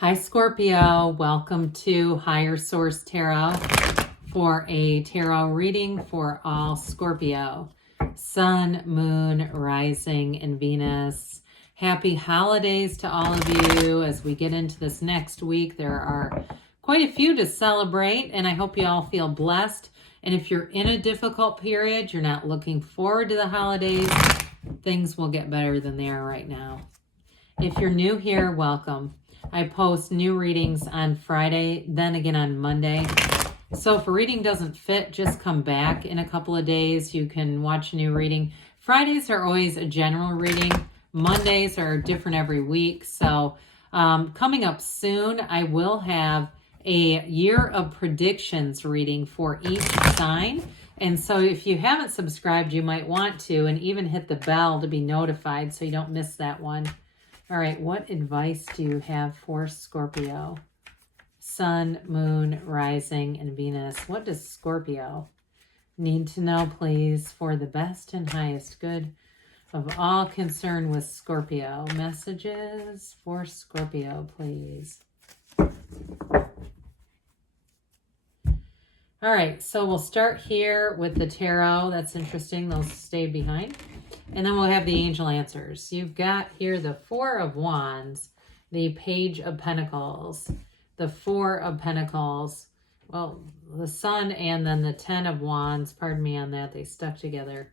Hi, Scorpio. Welcome to Higher Source Tarot for a tarot reading for all Scorpio. Sun, Moon, Rising, and Venus. Happy holidays to all of you as we get into this next week. There are quite a few to celebrate, and I hope you all feel blessed. And if you're in a difficult period, you're not looking forward to the holidays, things will get better than they are right now. If you're new here, welcome. I post new readings on Friday, then again on Monday. So if a reading doesn't fit, just come back in a couple of days. You can watch a new reading. Fridays are always a general reading. Mondays are different every week. So coming up soon, I will have a year of predictions reading for each sign. And so if you haven't subscribed, you might want to, and even hit the bell to be notified so you don't miss that one. All right, what advice do you have for Scorpio? Sun, Moon, Rising, and Venus. What does Scorpio need to know, please, for the best and highest good of all concerned with Scorpio? Messages for Scorpio, please. All right, so we'll start here with the tarot. That's interesting. They'll stay behind. And then we'll have the angel answers. You've got here the Four of Wands, the Page of Pentacles, the Four of Pentacles, well, the Sun, and then the Ten of Wands. Pardon me on that. They stuck together.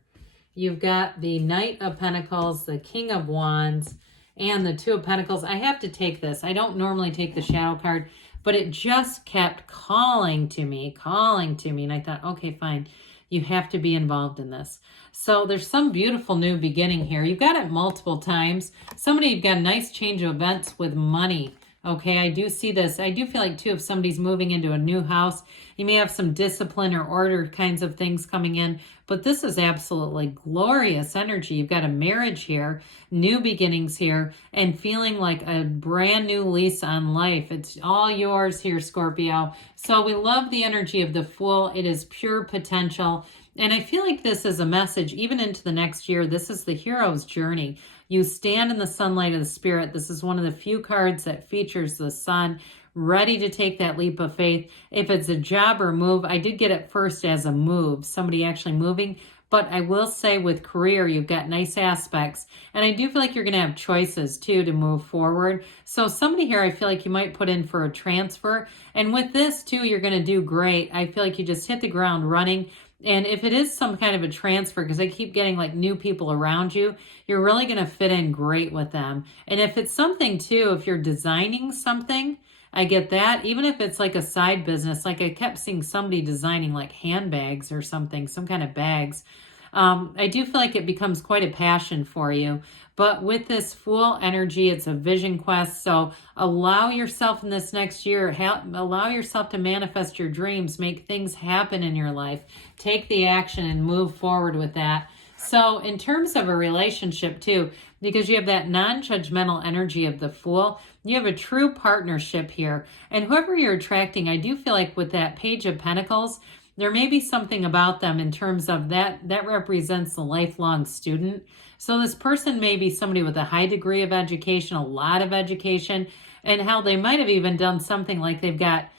You've got the Knight of Pentacles, the King of Wands, and the Two of Pentacles. I have to take this. I don't normally take the shadow card, but it just kept calling to me. And I thought, okay, fine. You have to be involved in this. So there's some beautiful new beginning here. You've got it multiple times. You've got a nice change of events with money. Okay, I do see this. I do feel like, too, if somebody's moving into a new house, you may have some discipline or order kinds of things coming in. But this is absolutely glorious energy. You've got a marriage here, new beginnings here, and feeling like a brand new lease on life. It's all yours here, Scorpio. So we love the energy of the Fool. It is pure potential. And I feel like this is a message, even into the next year. This is the hero's journey. You stand in the sunlight of the spirit. This is one of the few cards that features the sun, ready to take that leap of faith. If it's a job or move, I did get it first as a move, somebody actually moving. But I will say with career, you've got nice aspects. And I do feel like you're going to have choices, too, to move forward. So somebody here, I feel like you might put in for a transfer. And with this, too, you're going to do great. I feel like you just hit the ground running. And if it is some kind of a transfer, because I keep getting like new people around you, you're really going to fit in great with them. And if it's something too, if you're designing something, I get that. Even if it's like a side business, like I kept seeing somebody designing like handbags or something, some kind of bags. I do feel like it becomes quite a passion for you. But with this Fool energy, it's a vision quest. So allow yourself in this next year, allow yourself to manifest your dreams, make things happen in your life. Take the action and move forward with that. So in terms of a relationship too, because you have that non-judgmental energy of the Fool, you have a true partnership here. And whoever you're attracting, I do feel like with that Page of Pentacles, there may be something about them in terms of that represents the lifelong student. So this person may be somebody with a high degree of education, a lot of education, and how they might have even done something like they've got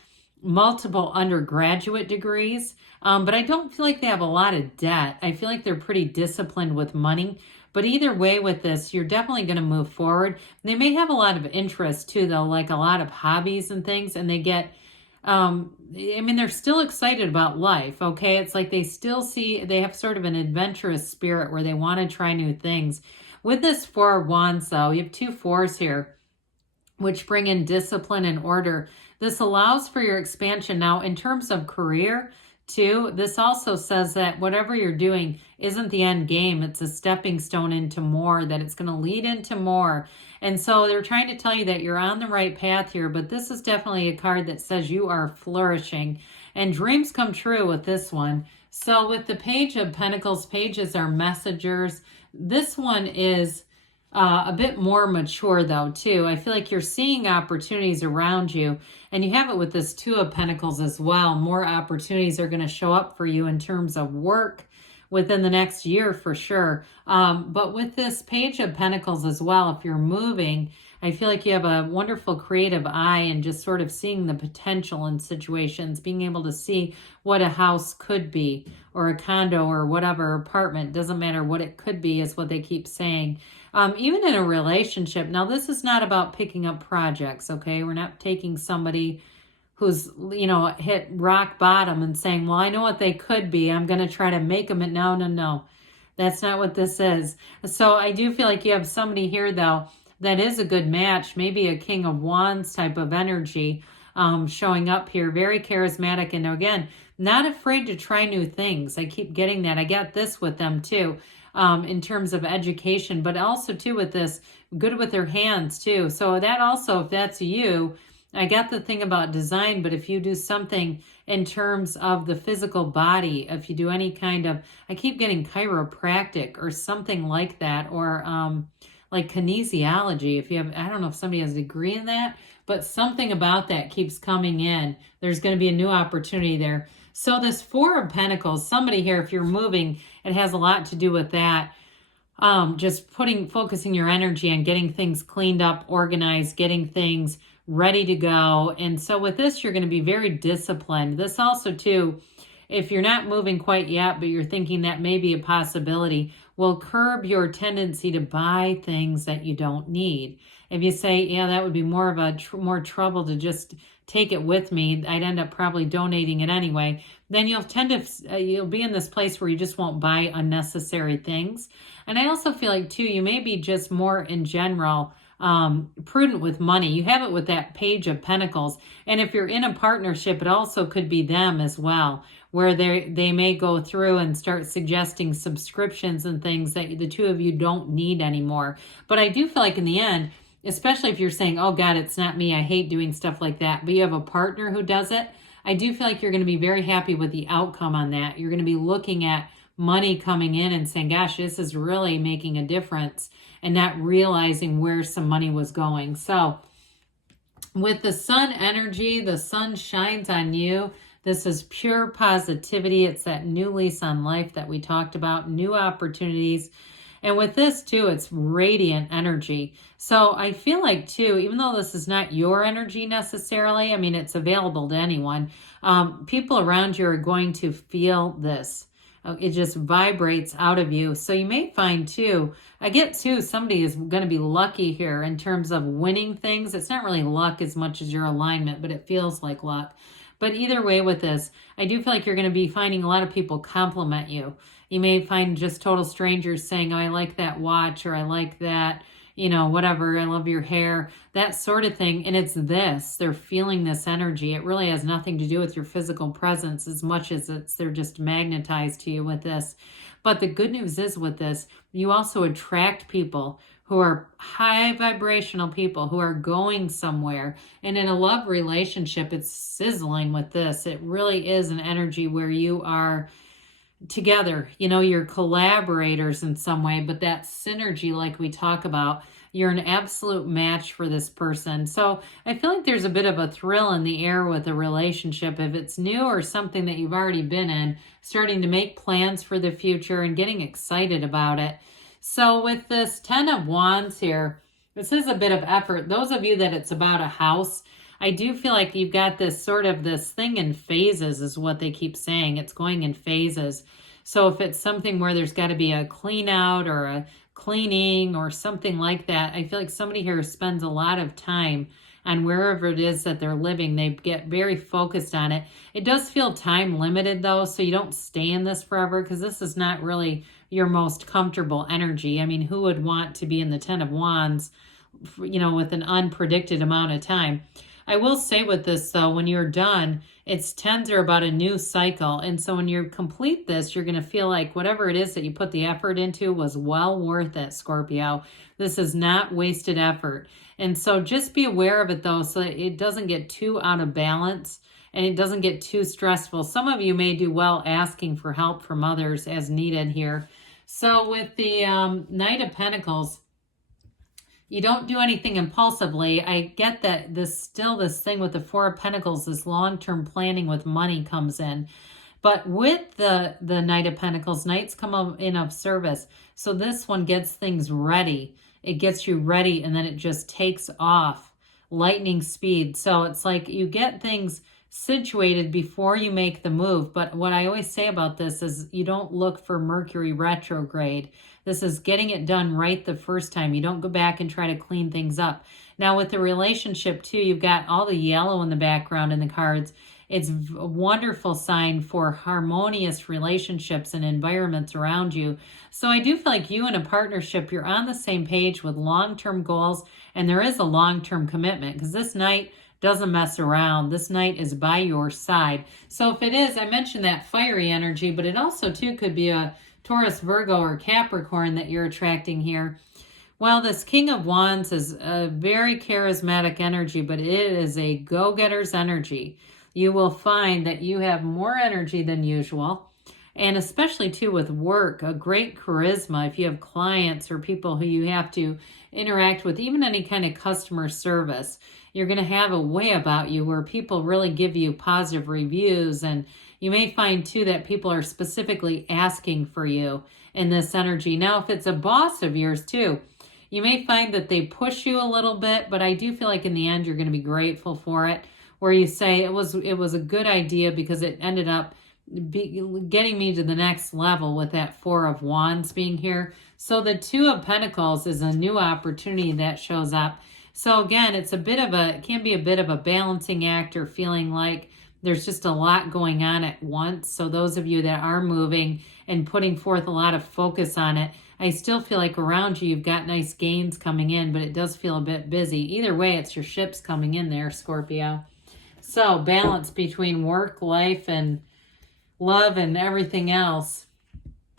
multiple undergraduate degrees. But I don't feel like they have a lot of debt. I feel like they're pretty disciplined with money. But either way with this, you're definitely going to move forward. They may have a lot of interest too, though, like a lot of hobbies and things, and they get they're still excited about life, okay? It's like they have sort of an adventurous spirit where they want to try new things. With this Four of Wands, though, you have two fours here, which bring in discipline and order. This allows for your expansion. Now, in terms of career, too, this also says that whatever you're doing isn't the end game. It's a stepping stone into more, that it's going to lead into more. And so they're trying to tell you that you're on the right path here, but this is definitely a card that says you are flourishing and dreams come true with this one. So with the Page of Pentacles, pages are messengers. This one is a bit more mature though too. I feel like you're seeing opportunities around you, and you have it with this Two of Pentacles as well. More opportunities are going to show up for you in terms of work, within the next year for sure. But with this Page of Pentacles as well, if you're moving, I feel like you have a wonderful creative eye and just sort of seeing the potential in situations, being able to see what a house could be or a condo or whatever apartment, doesn't matter what it could be, is what they keep saying. Even in a relationship. Now, this is not about picking up projects, okay? We're not taking somebody who's, hit rock bottom and saying, well, I know what they could be. I'm going to try to make them. No, no, no. That's not what this is. So I do feel like you have somebody here, though, that is a good match. Maybe a King of Wands type of energy showing up here. Very charismatic. And again, not afraid to try new things. I keep getting that. I got this with them, too, in terms of education. But also, too, with this, good with their hands, too. So that also, if that's you, I got the thing about design, but if you do something in terms of the physical body, if you do any kind of, I keep getting chiropractic or something like that, or like kinesiology. If you have, I don't know if somebody has a degree in that, but something about that keeps coming in. There's going to be a new opportunity there. So this Four of Pentacles, somebody here, if you're moving, it has a lot to do with that. Just focusing your energy on getting things cleaned up, organized, getting things ready to go. And so with this, you're going to be very disciplined. This also, too, if you're not moving quite yet, but you're thinking that may be a possibility, will curb your tendency to buy things that you don't need. If you say, yeah, that would be more of a more trouble to just take it with me, I'd end up probably donating it anyway, then you'll tend to, you'll be in this place where you just won't buy unnecessary things. And I also feel like, too, you may be just more in general prudent with money. You have it with that Page of Pentacles. And if you're in a partnership, it also could be them as well, where they may go through and start suggesting subscriptions and things that the two of you don't need anymore. But I do feel like in the end, especially if you're saying, oh God, it's not me, I hate doing stuff like that, but you have a partner who does it, I do feel like you're going to be very happy with the outcome on that. You're going to be looking at money coming in and saying, gosh, this is really making a difference, and not realizing where some money was going. So with the sun energy, the sun shines on you. This is pure positivity. It's that new lease on life that we talked about, new opportunities. And with this, too, it's radiant energy. So I feel like, too, even though this is not your energy necessarily, I mean, it's available to anyone, people around you are going to feel this. It just vibrates out of you. So you may find, too, I get, too, somebody is going to be lucky here in terms of winning things. It's not really luck as much as your alignment, but it feels like luck. But either way with this, I do feel like you're going to be finding a lot of people compliment you. You may find just total strangers saying, oh, I like that watch, or I like that, whatever, I love your hair, that sort of thing. And it's this, they're feeling this energy. It really has nothing to do with your physical presence as much as they're just magnetized to you with this. But the good news is with this, you also attract people who are high vibrational people who are going somewhere. And in a love relationship, it's sizzling with this. It really is an energy where you are together, you're collaborators in some way, but that synergy, like we talk about, you're an absolute match for this person. So I feel like there's a bit of a thrill in the air with a relationship. If it's new or something that you've already been in, starting to make plans for the future and getting excited about it. So with this 10 of Wands here, this is a bit of effort. Those of you that it's about a house, I do feel like you've got this sort of this thing in phases is what they keep saying. It's going in phases. So if it's something where there's got to be a clean out or a cleaning or something like that, I feel like somebody here spends a lot of time on wherever it is that they're living. They get very focused on it. It does feel time limited though, so you don't stay in this forever, because this is not really your most comfortable energy. I mean, who would want to be in the 10 of Wands, with an unpredicted amount of time? I will say with this, though, when you're done, it's 10s are about a new cycle. And so when you complete this, you're going to feel like whatever it is that you put the effort into was well worth it, Scorpio. This is not wasted effort. And so just be aware of it, though, so that it doesn't get too out of balance and it doesn't get too stressful. Some of you may do well asking for help from others as needed here. So with the Knight of Pentacles, you don't do anything impulsively. I get that this thing with the Four of Pentacles, this long-term planning with money comes in. But with the Knight of Pentacles, Knights come in of service. So this one gets things ready. it gets you ready, and then it just takes off lightning speed. So it's like you get things situated before you make the move. But what I always say about this is you don't look for Mercury retrograde. This is getting it done right the first time. You don't go back and try to clean things up. Now with the relationship too, you've got all the yellow in the background in the cards. It's a wonderful sign for harmonious relationships and environments around you. So I do feel like you in a partnership, you're on the same page with long-term goals, and there is a long-term commitment, because this knight doesn't mess around. This knight is by your side. So if it is, I mentioned that fiery energy, but it also too could be a Taurus, Virgo, or Capricorn that you're attracting here. Well, this King of Wands is a very charismatic energy, but it is a go-getter's energy. You will find that you have more energy than usual, and especially too with work, a great charisma. If you have clients or people who you have to interact with, even any kind of customer service, you're going to have a way about you where people really give you positive reviews. And you may find too that people are specifically asking for you in this energy. Now, if it's a boss of yours too, you may find that they push you a little bit, but I do feel like in the end, you're going to be grateful for it, where you say it was a good idea because it ended up getting me to the next level with that Four of Wands being here. So the Two of Pentacles is a new opportunity that shows up. So again, it can be a bit of a balancing act, or feeling like there's just a lot going on at once. So those of you that are moving and putting forth a lot of focus on it, I still feel like around you, you've got nice gains coming in, but it does feel a bit busy. Either way, it's your ships coming in there, Scorpio. So balance between work, life, and love and everything else.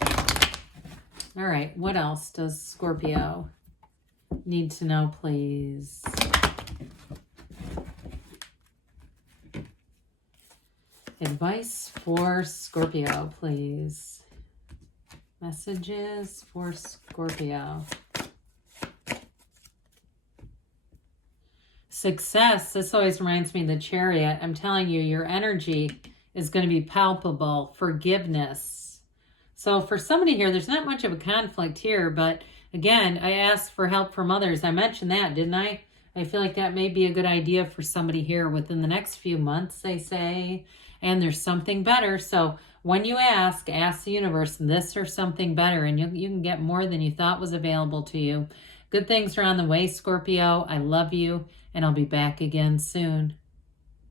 All right, what else does Scorpio need to know, please? Advice for Scorpio, please. Messages for Scorpio. Success. This always reminds me of the Chariot. I'm telling you, your energy is going to be palpable. Forgiveness. So for somebody here, there's not much of a conflict here, but again, I asked for help from others. I mentioned that, didn't I? I feel like that may be a good idea for somebody here within the next few months, they say. And there's something better. So when you ask the universe this or something better, and you can get more than you thought was available to you. Good things are on the way, Scorpio. I love you, and I'll be back again soon.